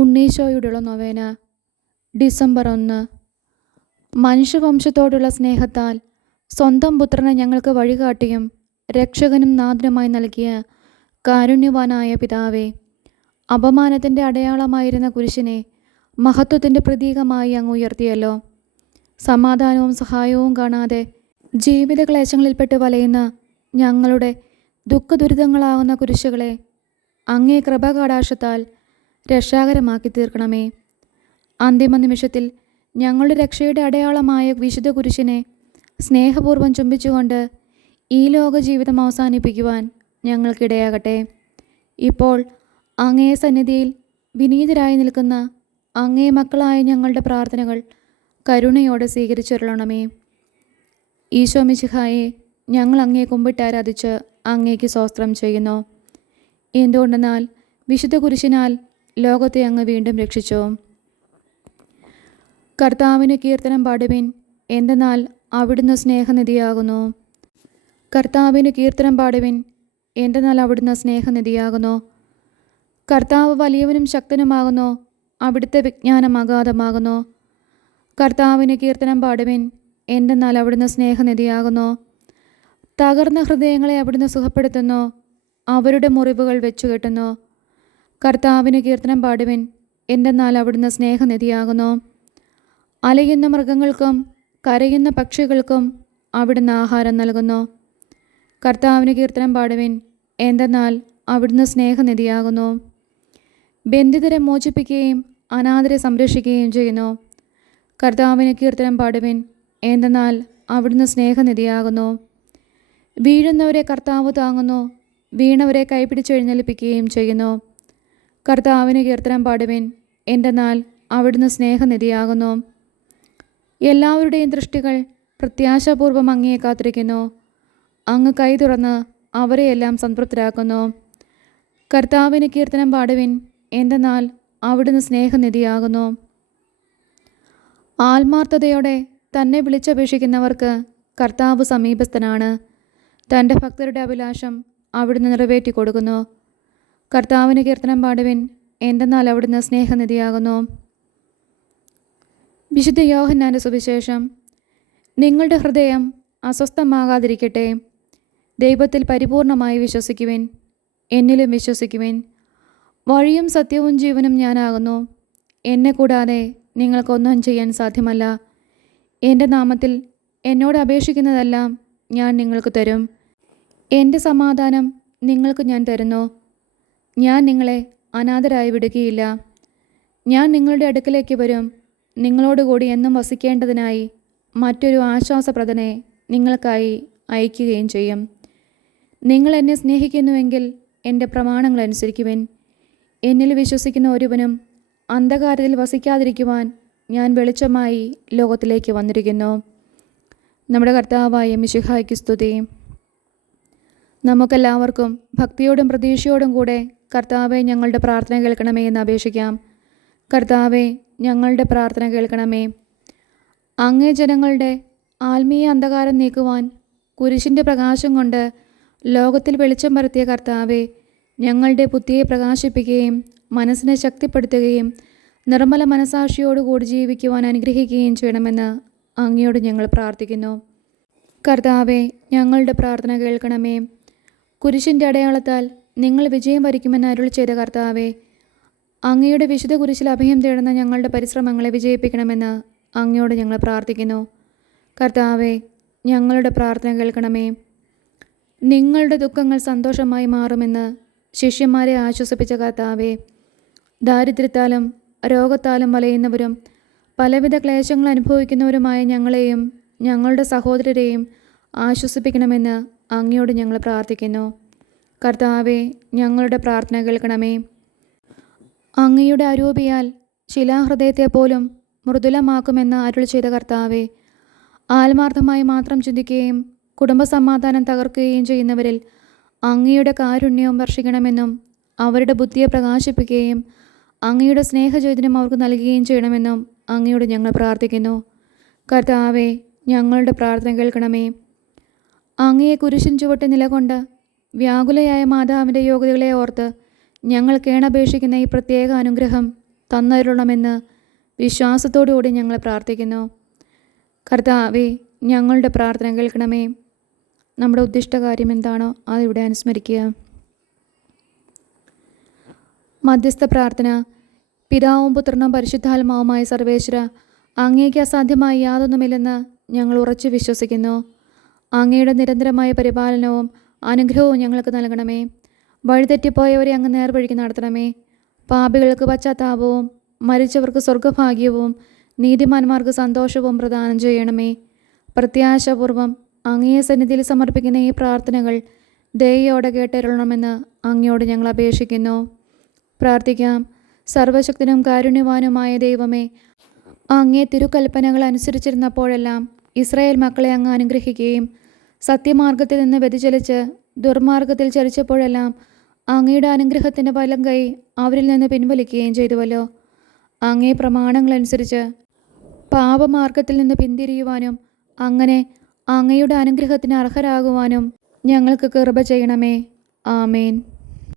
ഉണ്ണീശോയോടുള്ള നൊവേന. December 1. മനുഷ്യവംശത്തോടുള്ള സ്നേഹത്താൽ സ്വന്തം പുത്രനെ ഞങ്ങൾക്ക് വഴികാട്ടിയും രക്ഷകനും നാഥനുമായി നൽകിയ കാരുണ്യവാനായ പിതാവേ, അപമാനത്തിൻ്റെ അടയാളമായിരുന്ന കുരിശിനെ മഹത്വത്തിൻ്റെ പ്രതീകമായി അങ്ങ് ഉയർത്തിയല്ലോ. സമാധാനവും സഹായവും കാണാതെ ജീവിത ക്ലേശങ്ങളിൽപ്പെട്ട് വലയുന്ന ഞങ്ങളുടെ ദുഃഖദുരിതങ്ങളാകുന്ന കുരിശുകളെ അങ്ങേ കൃപാകടാക്ഷത്താൽ രക്ഷാകരമാക്കി തീർക്കണമേ. അന്തിമ നിമിഷത്തിൽ ഞങ്ങളുടെ രക്ഷയുടെ അടയാളമായ വിശുദ്ധ കുരിശിനെ സ്നേഹപൂർവ്വം ചുംബിച്ചുകൊണ്ട് ഈ ലോക ജീവിതം അവസാനിപ്പിക്കുവാൻ ഞങ്ങൾക്കിടയാകട്ടെ. ഇപ്പോൾ അങ്ങേ സന്നിധിയിൽ വിനീതരായി നിൽക്കുന്ന അങ്ങേ മക്കളായ ഞങ്ങളുടെ പ്രാർത്ഥനകൾ കരുണയോടെ സ്വീകരിച്ചരുളണമേ. ഈശോ മിശിഹായെ, ഞങ്ങൾ അങ്ങേ കുമ്പിട്ട് ആരാധിച്ച് അങ്ങേക്ക് സ്തോത്രം ചെയ്യുന്നു. എന്തുകൊണ്ടെന്നാൽ വിശുദ്ധ കുരിശിനാൽ ലോകത്തെ അങ്ങ് വീണ്ടും രക്ഷിച്ചു. കർത്താവിന് കീർത്തനം പാടുവിൻ, എന്തെന്നാൽ അവിടുന്ന് സ്നേഹനിധിയാകുന്നു. കർത്താവിന് കീർത്തനം പാടുവിൻ, എന്തെന്നാൽ അവിടുന്ന് സ്നേഹനിധിയാകുന്നു. കർത്താവ് വലിയവനും ശക്തനുമാകുന്നു, അവിടുത്തെ വിജ്ഞാനം അഗാധമാകുന്നു. കർത്താവിന് കീർത്തനം പാടുവിൻ, എന്തെന്നാൽ അവിടുന്ന് സ്നേഹനിധിയാകുന്നു. തകർന്ന ഹൃദയങ്ങളെ അവിടുന്ന് സുഖപ്പെടുത്തുന്നു, അവരുടെ മുറിവുകൾ വെച്ചുകെട്ടുന്നു. കർത്താവിന് കീർത്തനം പാടുവിൻ, എന്തെന്നാൽ അവിടുന്ന് സ്നേഹനിധിയാകുന്നു. അലയുന്ന മൃഗങ്ങൾക്കും കരയുന്ന പക്ഷികൾക്കും അവിടുന്ന് ആഹാരം നൽകുന്നു. കർത്താവിന് കീർത്തനം പാടുവിൻ, എന്തെന്നാൽ അവിടുന്ന് സ്നേഹനിധിയാകുന്നു. ബന്ധിതരെ മോചിപ്പിക്കുകയും അനാഥരെ സംരക്ഷിക്കുകയും ചെയ്യുന്നു. കർത്താവിന് കീർത്തനം പാടുവിൻ, എന്തെന്നാൽ അവിടുന്ന് സ്നേഹനിധിയാകുന്നു. വീഴുന്നവരെ കർത്താവ് താങ്ങുന്നു, വീണവരെ കൈപിടിച്ചെഴുന്നേൽപ്പിക്കുകയും ചെയ്യുന്നു. കർത്താവിന് കീർത്തനം പാടുവിൻ, എന്തെന്നാൽ അവിടുന്ന് സ്നേഹനിധിയാകുന്നു. എല്ലാവരുടെയും ദൃഷ്ടികൾ പ്രത്യാശാപൂർവം അങ്ങയെ കാത്തിരിക്കുന്നു. അങ്ങ് കൈ തുറന്ന് അവരെയെല്ലാം സംതൃപ്തരാക്കുന്നു. കർത്താവിന് കീർത്തനം പാടുവിൻ, എന്തെന്നാൽ അവിടുന്ന് സ്നേഹനിധിയാകുന്നു. ആത്മാർത്ഥതയോടെ തന്നെ വിളിച്ചപേക്ഷിക്കുന്നവർക്ക് കർത്താവ് സമീപസ്ഥനാണ്. തൻ്റെ ഭക്തരുടെ അഭിലാഷം അവിടുന്ന് നിറവേറ്റി കൊടുക്കുന്നു. കർത്താവിന് കീർത്തനം പാടുവിൻ, എന്തെന്നാൽ അവിടുന്ന് സ്നേഹനിധിയാകുന്നു. വിശുദ്ധ യോഹന്നാൻ്റെ സുവിശേഷം. നിങ്ങളുടെ ഹൃദയം അസ്വസ്ഥമാകാതിരിക്കട്ടെ. ദൈവത്തിൽ പരിപൂർണമായി വിശ്വസിക്കുവിൻ, എന്നിലും വിശ്വസിക്കുവിൻ. വഴിയും സത്യവും ജീവനും ഞാനാകുന്നു. എന്നെ കൂടാതെ നിങ്ങൾക്കൊന്നും ചെയ്യാൻ സാധ്യമല്ല. എൻ്റെ നാമത്തിൽ എന്നോട് അപേക്ഷിക്കുന്നതെല്ലാം ഞാൻ നിങ്ങൾക്ക് തരും. എൻ്റെ സമാധാനം നിങ്ങൾക്ക് ഞാൻ തരുന്നു. ഞാൻ നിങ്ങളെ അനാഥരായി വിടുകയില്ല. ഞാൻ നിങ്ങളുടെ അടുക്കലേക്ക് വരും. നിങ്ങളോടുകൂടി എന്നും വസിക്കേണ്ടതിനായി മറ്റൊരു ആശ്വാസപ്രദനെ നിങ്ങൾക്കായി അയക്കുകയും ചെയ്യും. നിങ്ങൾ എന്നെ സ്നേഹിക്കുന്നുവെങ്കിൽ എൻ്റെ പ്രമാണങ്ങൾ അനുസരിക്കുവിൻ. എന്നിൽ വിശ്വസിക്കുന്ന ഒരുവനും അന്ധകാരത്തിൽ വസിക്കാതിരിക്കുവാൻ ഞാൻ വെളിച്ചമായി ലോകത്തിലേക്ക് വന്നിരിക്കുന്നു. നമ്മുടെ കർത്താവായ മിശിഹായ്ക്ക് സ്തുതി. നമുക്കെല്ലാവർക്കും ഭക്തിയോടും പ്രതീക്ഷയോടും കൂടെ കർത്താവെ, ഞങ്ങളുടെ പ്രാർത്ഥന കേൾക്കണമേ എന്ന് അപേക്ഷിക്കാം. കർത്താവെ, ഞങ്ങളുടെ പ്രാർത്ഥന കേൾക്കണമേ. അങ്ങേ ജനങ്ങളുടെ ആത്മീയ അന്ധകാരം നീക്കുവാൻ കുരിശിൻ്റെ പ്രകാശം കൊണ്ട് ലോകത്തിൽ വെളിച്ചം പരത്തിയ കർത്താവെ, ഞങ്ങളുടെ ബുദ്ധിയെ പ്രകാശിപ്പിക്കുകയും മനസ്സിനെ ശക്തിപ്പെടുത്തുകയും നിർമ്മല മനസാക്ഷിയോടുകൂടി ജീവിക്കുവാൻ അനുഗ്രഹിക്കുകയും ചെയ്യണമെന്ന് അങ്ങയോട് ഞങ്ങൾ പ്രാർത്ഥിക്കുന്നു. കർത്താവെ, ഞങ്ങളുടെ പ്രാർത്ഥന കേൾക്കണമേ. കുരിശിൻ്റെ അടയാളത്താൽ നിങ്ങൾ വിജയം വരിക്കുമെന്ന് അരുളി ചെയ്ത കർത്താവെ, അങ്ങയുടെ വിശുദ്ധ കുരിശിൽ അഭയം തേടുന്ന ഞങ്ങളുടെ പരിശ്രമങ്ങളെ വിജയിപ്പിക്കണമെന്ന് അങ്ങയോട് ഞങ്ങൾ പ്രാർത്ഥിക്കുന്നു. കർത്താവെ, ഞങ്ങളുടെ പ്രാർത്ഥന കേൾക്കണമേ. നിങ്ങളുടെ ദുഃഖങ്ങൾ സന്തോഷമായി മാറുമെന്ന് ശിഷ്യന്മാരെ ആശ്വസിപ്പിച്ച കർത്താവെ, ദാരിദ്ര്യത്താലും രോഗത്താലും വലയുന്നവരും പലവിധ ക്ലേശങ്ങൾ അനുഭവിക്കുന്നവരുമായ ഞങ്ങളെയും ഞങ്ങളുടെ സഹോദരരെയും ആശ്വസിപ്പിക്കണമെന്ന് അങ്ങയോട് ഞങ്ങൾ പ്രാർത്ഥിക്കുന്നു. കർത്താവെ, ഞങ്ങളുടെ പ്രാർത്ഥന കേൾക്കണമേ. അങ്ങയുടെ അരൂപിയാൽ ശിലാഹൃദയത്തെ പോലും മൃദുലമാക്കുമെന്ന് അരുളി ചെയ്ത കർത്താവെ, ആത്മാർത്ഥമായി മാത്രം ചിന്തിക്കുകയും കുടുംബസമാധാനം തകർക്കുകയും ചെയ്യുന്നവരിൽ അങ്ങയുടെ കാരുണ്യവും വർഷിക്കണമെന്നും അവരുടെ ബുദ്ധിയെ പ്രകാശിപ്പിക്കുകയും അങ്ങയുടെ സ്നേഹചൈതന്യം അവർക്ക് നൽകുകയും ചെയ്യണമെന്നും അങ്ങയോട് ഞങ്ങൾ പ്രാർത്ഥിക്കുന്നു. കർത്താവെ, ഞങ്ങളുടെ പ്രാർത്ഥന കേൾക്കണമേ. അങ്ങയെ കുരിശിൻ ചുവട്ട് നിലകൊണ്ട് വ്യാകുലയായ മാതാവിൻ്റെ യോഗ്യതകളെ ഓർത്ത് ഞങ്ങൾ കേണപേക്ഷിക്കുന്ന ഈ പ്രത്യേക അനുഗ്രഹം തന്നരുളണമെന്ന് വിശ്വാസത്തോടുകൂടി ഞങ്ങൾ പ്രാർത്ഥിക്കുന്നു. കർത്താവേ, ഞങ്ങളുടെ പ്രാർത്ഥന കേൾക്കണമേ. നമ്മുടെ ഉദ്ദിഷ്ടകാര്യം എന്താണോ അതിവിടെ അനുസ്മരിക്കുക. മധ്യസ്ഥ പ്രാർത്ഥന. പിതാവും പുത്രനും പരിശുദ്ധാത്മാവുമായ സർവേശ്വര, അങ്ങേക്ക് അസാധ്യമായ യാതൊന്നുമില്ലെന്ന് ഞങ്ങൾ ഉറച്ചു വിശ്വസിക്കുന്നു. അങ്ങയുടെ നിരന്തരമായ പരിപാലനവും അനുഗ്രഹവും ഞങ്ങൾക്ക് നൽകണമേ. വഴിതെറ്റിപ്പോയവരെ അങ്ങ് നേർവഴിക്ക് നടത്തണമേ. പാപികൾക്ക് പശ്ചാത്താപവും മരിച്ചവർക്ക് സ്വർഗഭാഗ്യവും നീതിമാന്മാർക്ക് സന്തോഷവും പ്രദാനം ചെയ്യണമേ. പ്രത്യാശാപൂർവം അങ്ങയെ സന്നിധിയിൽ സമർപ്പിക്കുന്ന ഈ പ്രാർത്ഥനകൾ ദയയോടെ കേട്ടരുളണമെന്ന് അങ്ങയോട് ഞങ്ങൾ അപേക്ഷിക്കുന്നു. പ്രാർത്ഥിക്കാം. സർവശക്തനും കാരുണ്യവാനുമായ ദൈവമേ, അങ്ങേ തിരുക്കൽപ്പനകൾ അനുസരിച്ചിരുന്നപ്പോഴെല്ലാം ഇസ്രായേൽ മക്കളെ അങ്ങ് അനുഗ്രഹിക്കുകയും സത്യമാർഗത്തിൽ നിന്ന് വ്യതിചലിച്ച് ദുർമാർഗത്തിൽ ചലിച്ചപ്പോഴെല്ലാം അങ്ങയുടെ അനുഗ്രഹത്തിൻ്റെ വലം കൈ അവരിൽ നിന്ന് പിൻവലിക്കുകയും ചെയ്തുവല്ലോ. അങ്ങേ പ്രമാണങ്ങളനുസരിച്ച് പാപമാർഗത്തിൽ നിന്ന് പിന്തിരിയുവാനും അങ്ങനെ അങ്ങയുടെ അനുഗ്രഹത്തിന് അർഹരാകുവാനും ഞങ്ങൾക്ക് കൃപ ചെയ്യണമേ. ആമേൻ.